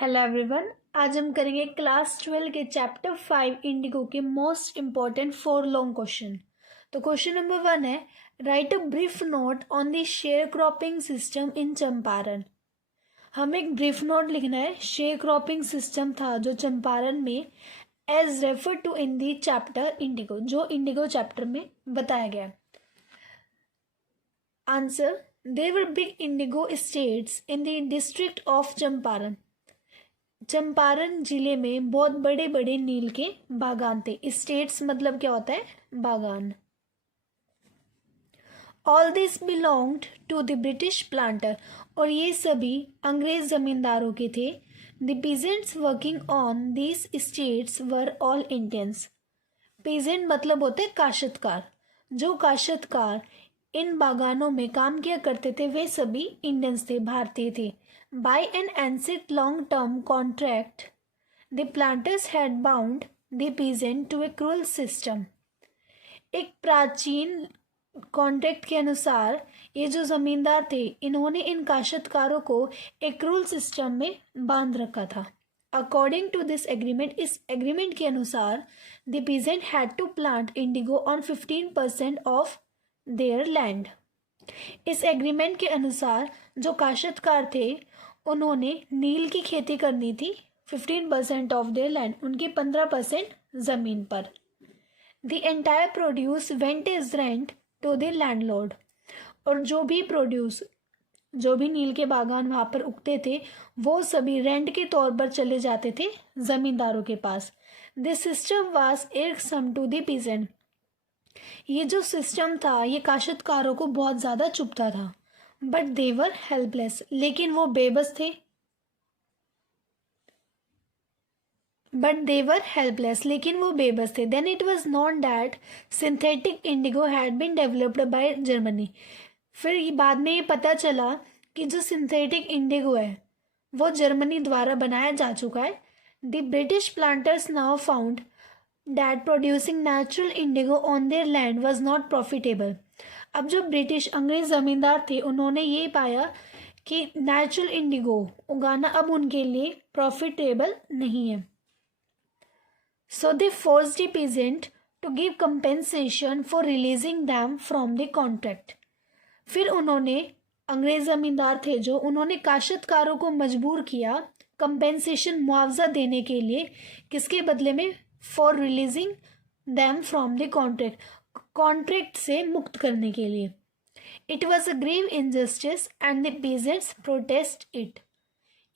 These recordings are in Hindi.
Hello everyone. आज हम करेंगे क्लास 12 के चैप्टर 5 इंडिगो के मोस्ट इम्पॉर्टेंट 4 लॉन्ग क्वेश्चन। तो क्वेश्चन नंबर 1 है, right a brief note on the share cropping system in Champaran. हमें एक ब्रीफ नोट लिखना है। शेयर क्रॉपिंग सिस्टम था जो चंपारण में as refer to in the chapter indigo, जो इंडिगो चैप्टर में बताया गया। Answer, there were big indigo estates in the district of Champaran. Champaran जिले में बहुत बड़े बड़े नील के बागान थे। स्टेट्स मतलब क्या होता है? बागान। All this belonged to the British planter, और ये सभी अंग्रेज जमींदारों के थे। The peasants working on this states were all Indians. Peasant मतलब होते काश्तकार। जो काश्तकार इन बागानों में काम किया करते थे वे सभी इंडियंस थे, भारतीय थे। By an ancient long-term contract, the planters had bound the peasant to a cruel system. एक प्राचीन कॉन्ट्रैक्ट के अनुसार ये जो जमींदार थे इन्होंने इन काश्तकारों को एक क्रूल सिस्टम में बांध रखा था। अकॉर्डिंग टू दिस एग्रीमेंट, इस एग्रीमेंट के अनुसार the peasant had to plant indigo on 15% of their land. इस एग्रीमेंट के अनुसार जो काश्तकार थे उन्होंने नील की खेती करनी थी 15% ऑफ देयर लैंड, उनकी 15% जमीन पर। The entire produce went is rent to the landlord, और जो भी नील के बागान वहां पर उगते थे वो सभी रेंट के तौर पर चले जाते थे जमींदारों के पास। This system was irksome to the peasant. ये जो सिस्टम था ये काश्तकारों को बहुत ज्यादा चुभता था। बट दे वर हेल्पलेस, लेकिन वो बेबस थे। Then it was known that synthetic indigo had been developed by Germany. फिर बाद में ये पता चला कि जो सिंथेटिक इंडिगो है वो जर्मनी द्वारा बनाया जा चुका है। The British planters now found that producing natural Indigo on their land was not profitable. अब जो ब्रिटिश अंग्रेज जमींदार थे उन्होंने ये पाया कि नेचुरल इंडिगो उगाना अब उनके लिए प्रॉफिटेबल नहीं है। So they forced the peasant to give compensation for releasing them from the contract. फिर उन्होंने, अंग्रेज जमींदार थे जो, उन्होंने काश्तकारों को मजबूर किया कंपेंसेशन, मुआवजा देने के लिए। किसके बदले में? For releasing them from the contract से मुक्त करने के लिए। It was a grave injustice and the peasants protest it.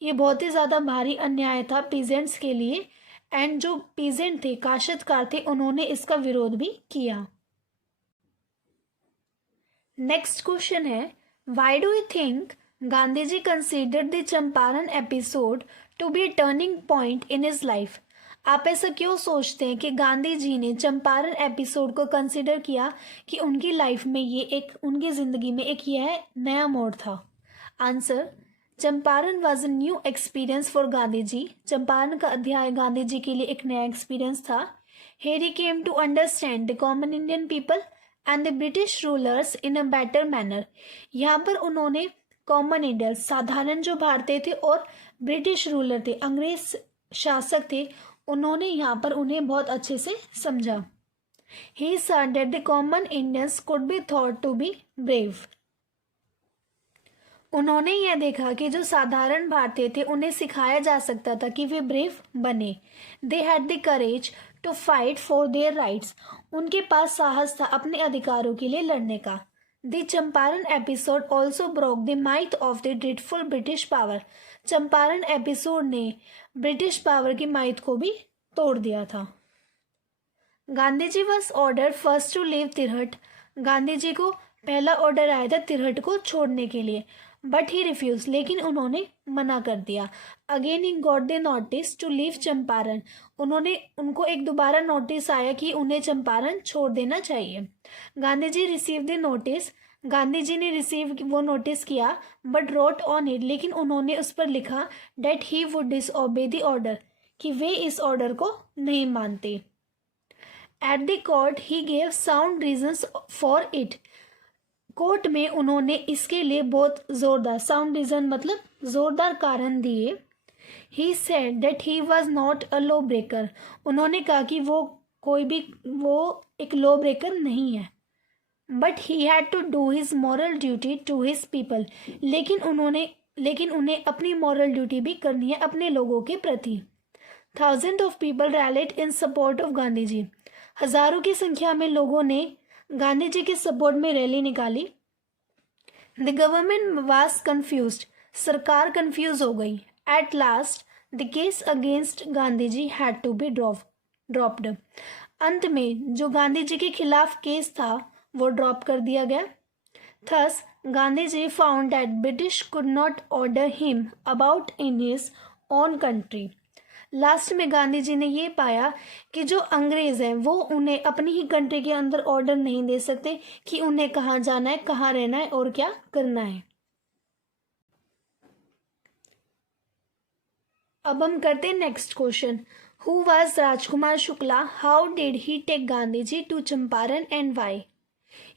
ये बहुत ही ज्यादा भारी अन्याय था पीजेंट्स के लिए, एंड जो पीजेंट थे, काश्तकार थे, उन्होंने इसका विरोध भी किया। नेक्स्ट क्वेश्चन है, why do you think Gandhi ji considered the Champaran episode to be a turning point in his life. आप ऐसा क्यों सोचते हैं कि गांधी जी ने चंपारण एपिसोड को कंसिडर किया कि उनकी लाइफ में ये एक, उनकी जिंदगी में एक यह नया मोड़ था? Answer, Champaran was a new experience for Gandhi ji. Champaran का अध्याय गांधी जी के लिए एक नया एक्सपीरियंस था। Here he came to understand the common Indian people and the British rulers in a better manner. यहाँ पर उन्होंने कॉमन इंडियन, साधारण जो भारतीय थे, और ब्रिटिश रूलर थे, अंग्रेज शासक थे, उन्होंने यहाँ पर उन्हें बहुत अच्छे से समझा। He saw that the common Indians could be thought to be brave. उन्होंने यह देखा कि जो साधारण भारतीय थे उन्हें सिखाया जा सकता था कि वे ब्रेव बने। They had the courage to fight for their rights. उनके पास साहस था अपने अधिकारों के लिए लड़ने का। The Champaran episode also broke the might of the dreadful British power. Champaran episode ने ब्रिटिश पावर की माइट को भी तोड़ दिया था। Gandhi ji was order first to leave Tirhut. Gandhi ji को पहला ऑर्डर आया था तिरहट को छोड़ने के लिए, बट ही रिफ्यूज, लेकिन उन्होंने मना कर दिया। Again he got the notice to leave Champaran. उनको एक दोबारा नोटिस आया कि उन्हें चंपारण छोड़ देना चाहिए। Gandhi ji receive the notice. Gandhi ji ने वो नोटिस किया, बट रोट ऑन इट, लेकिन उन्होंने उस पर लिखा that he would disobey the order, कि वे इस ऑर्डर को नहीं मानते। At the court he gave sound reasons for it. Court में उन्होंने इसके लिए बहुत जोरदार, साउंड रीजन मतलब जोरदार कारण दिए। He said that he was not a law breaker. उन्होंने कहा कि वो एक लॉ ब्रेकर नहीं है. But he had to do his moral duty to his people. लेकिन उन्हें अपनी मॉरल ड्यूटी भी करनी है अपने लोगों के प्रति. Thousands of people rallied in support of Gandhi ji. हजारों की संख्या में लोगों ने गांधी जी के सपोर्ट में रैली निकाली. The government was confused. सरकार कंफ्यूज हो गई. At last, the case against Gandhi ji had to be dropped. अंत में जो गांधी जी के खिलाफ केस था वो ड्रॉप कर दिया गया. Thus, Gandhi ji found that British could not order him about in his own country. Last में गांधी जी ने ये पाया कि जो अंग्रेज हैं वो उन्हें अपनी ही कंट्री के अंदर ऑर्डर नहीं दे सकते कि उन्हें कहाँ जाना है, कहाँ रहना है और क्या करना है. अब हम करते हैं next question. Who was Rajkumar Shukla? How did he take Gandhi ji to Champaran and why?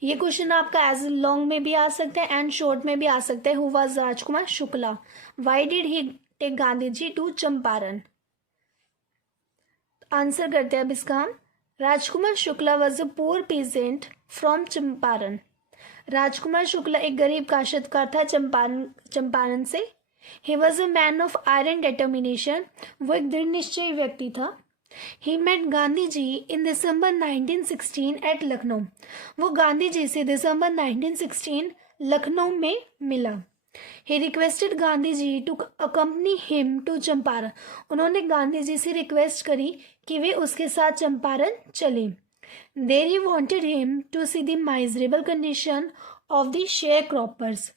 ये क्वेश्चन आपका एज लॉन्ग में भी आ सकता है एंड शॉर्ट में भी आ सकता है. Who was Rajkumar Shukla? Why did he take Gandhi ji to Champaran? Answer करते हैं अब इसका हम. Rajkumar Shukla was a poor peasant from Champaran. Rajkumar Shukla एक गरीब काश्तकार था चंपारण से. He was a man of iron determination. वो एक दृढ़ निश्चयी व्यक्ति था. He met Gandhi ji in December 1916 at Lucknow. वो गांधी जी से दिसंबर 1916 लखनऊ में मिला. He requested Gandhi ji to accompany him to Champaran. उन्होंने गांधी जी से रिक्वेस्ट करी कि वे उसके साथ चंपारण चले. There he wanted him to see the miserable condition of the sharecroppers.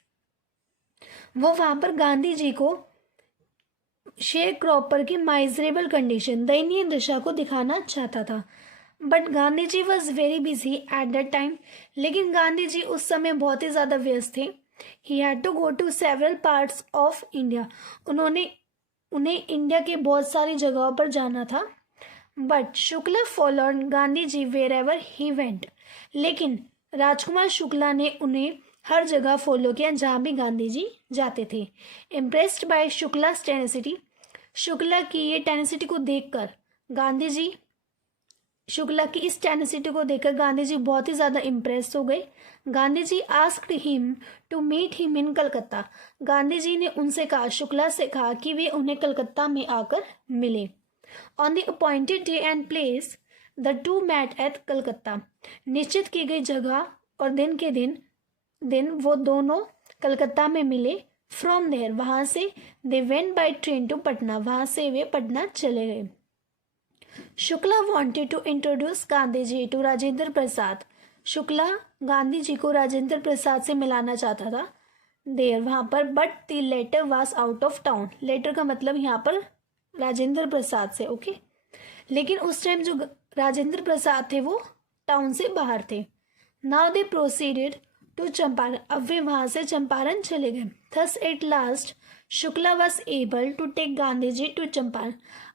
वो वहां पर गांधी जी को शेयर क्रॉपर की माइजरेबल कंडीशन, दयनीय दशा को दिखाना चाहता था. But Gandhi ji was very busy at that time. लेकिन गांधी जी उस समय बहुत ही ज़्यादा व्यस्त थे. He had to go to several parts of India. उन्हें इंडिया के बहुत सारी जगहों पर जाना था. But Shukla followed Gandhi ji wherever he went. लेकिन राजकुमार शुक्ला ने उन्हें हर जगह फॉलो किया जहाँ भी गांधी जी जाते थे. Impressed by Shukla tenacity. Shukla की ये टेनेसिटी को देखकर गांधी जी शुक्ला की इस टेनेसिटी को देखकर गांधी जी बहुत ही ज़्यादा इम्प्रेस हो गए. Gandhi ji asked him to meet him in Calcutta. Gandhi ji ने उनसे कहा, शुक्ला से कहा कि वे उन्हें कलकत्ता में आकर मिले. On the appointed day and place the two met at Calcutta. निश्चित की गई जगह और दिन वो दोनों कलकत्ता में मिले. फ्रॉम देयर, वहाँ से they went by train to Patna. वहाँ से वे पटना चले गए. Shukla wanted to introduce Gandhi ji to Rajendra Prasad. Shukla Gandhi ji को राजेंद्र प्रसाद से मिलाना चाहता था. देर, वहाँ पर. But the latter was out of town. Latter का मतलब यहाँ पर राजेंद्र प्रसाद से. ओके. लेकिन उस टाइम जो राजेंद्र प्रसाद थे वो टाउन से बाहर थे. Now they proceeded to Champaran. अब वे वहाँ से चंपारण चले गए. Thus at last Shukla was able to take Gandhi ji to Champaran.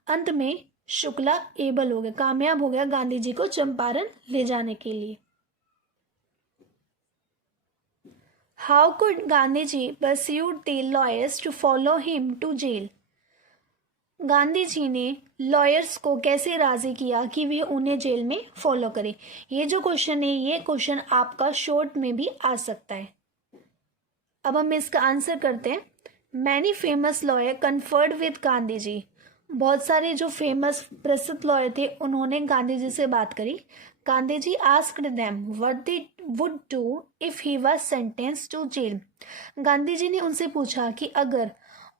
अंत में शुक्ला एबल हो गया, कामयाब हो गया गांधी जी को चंपारण ले जाने के लिए. How could Gandhi ji persuade the lawyers to follow him to jail. Gandhi ji ने लॉयर्स को कैसे राजी किया कि वे उन्हें जेल में फॉलो करें. ये जो क्वेश्चन है ये क्वेश्चन आपका शॉर्ट में भी आ सकता है. अब हम इसका आंसर करते हैं. Many famous lawyer conferred with Gandhi ji. बहुत सारे जो फेमस प्रसिद्ध लॉयर थे उन्होंने गांधी जी से बात करी. Gandhi ji asked them what they would do if he was sentenced to jail. Gandhi ji ने उनसे पूछा कि अगर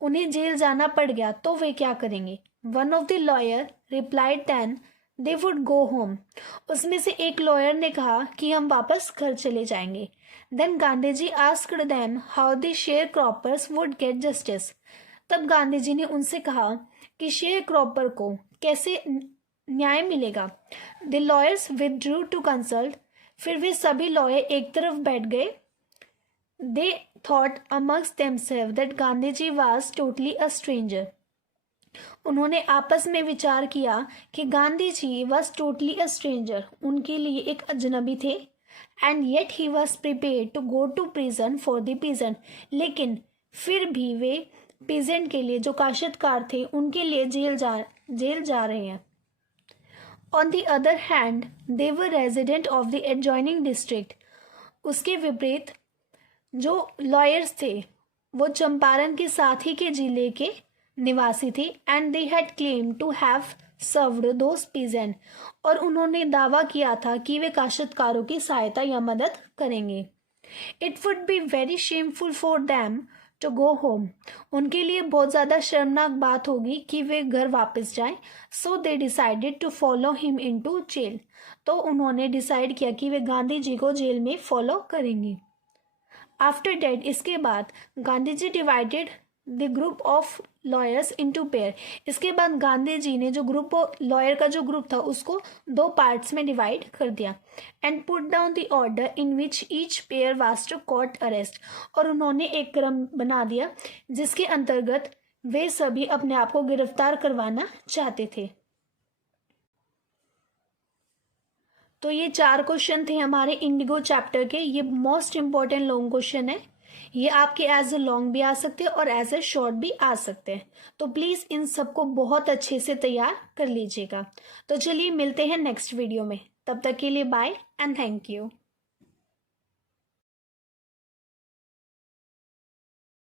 उन्हें जेल जाना पड़ गया तो वे क्या करेंगे. One of the lawyer replied then they would go home. उसमें से एक लॉयर ने कहा कि हम वापस घर चले जाएंगे. Then Gandhi ji asked them how the share croppers would get justice. तब गांधी जी ने उनसे कहा कि शेयर क्रॉपर को कैसे न्याय मिलेगा. The lawyers withdrew to consult. फिर वे सभी लॉयर एक तरफ बैठ गए. They thought amongst themselves that Gandhi ji was totally a stranger. उन्होंने आपस में विचार किया कि Gandhi ji was totally a stranger, उनके लिए एक अजनबी थे. And yet he was prepared to go to prison for the peasant. लेकिन फिर भी वे पीजेंट के लिए, जो काश्तकार थे, उनके लिए जेल जा रहे हैं। On the other hand they were resident of the adjoining district. उसके विपरीत जो लॉयर्स थे वो चंपारण के साथ ही के जिले के निवासी थे, and they had claim to have served those peasant, और उन्होंने दावा किया था कि वे काश्तकारों की सहायता या मदद करेंगे। It would be very shameful for them to go home. उनके लिए बहुत ज़्यादा शर्मनाक बात होगी कि वे घर वापस जाएं। So they decided to follow him into jail. तो उन्होंने डिसाइड किया कि वे गांधी जी को जेल में फॉलो करेंगे। आफ्टर डेट, इसके बाद Gandhi ji divided the group of lawyers into pair. इसके बाद गांधी जी ने जो ग्रुप लॉयर का जो ग्रुप था उसको दो पार्ट्स में डिवाइड कर दिया, and put down the order in which each pair was to court arrest. और उन्होंने एक क्रम बना दिया जिसके अंतर्गत वे सभी अपने आप को गिरफ्तार करवाना चाहते थे। तो ये 4 क्वेश्चन थे हमारे इंडिगो चैप्टर के। ये मोस्ट इंपॉर्टेंट लॉन्ग क्वेश्चन है। ये आपके एज ए लॉन्ग भी आ सकते हैं और एज ए शॉर्ट भी आ सकते हैं। तो प्लीज़ इन सबको बहुत अच्छे से तैयार कर लीजिएगा। तो चलिए मिलते हैं नेक्स्ट वीडियो में। तब तक के लिए बाय एंड थैंक यू।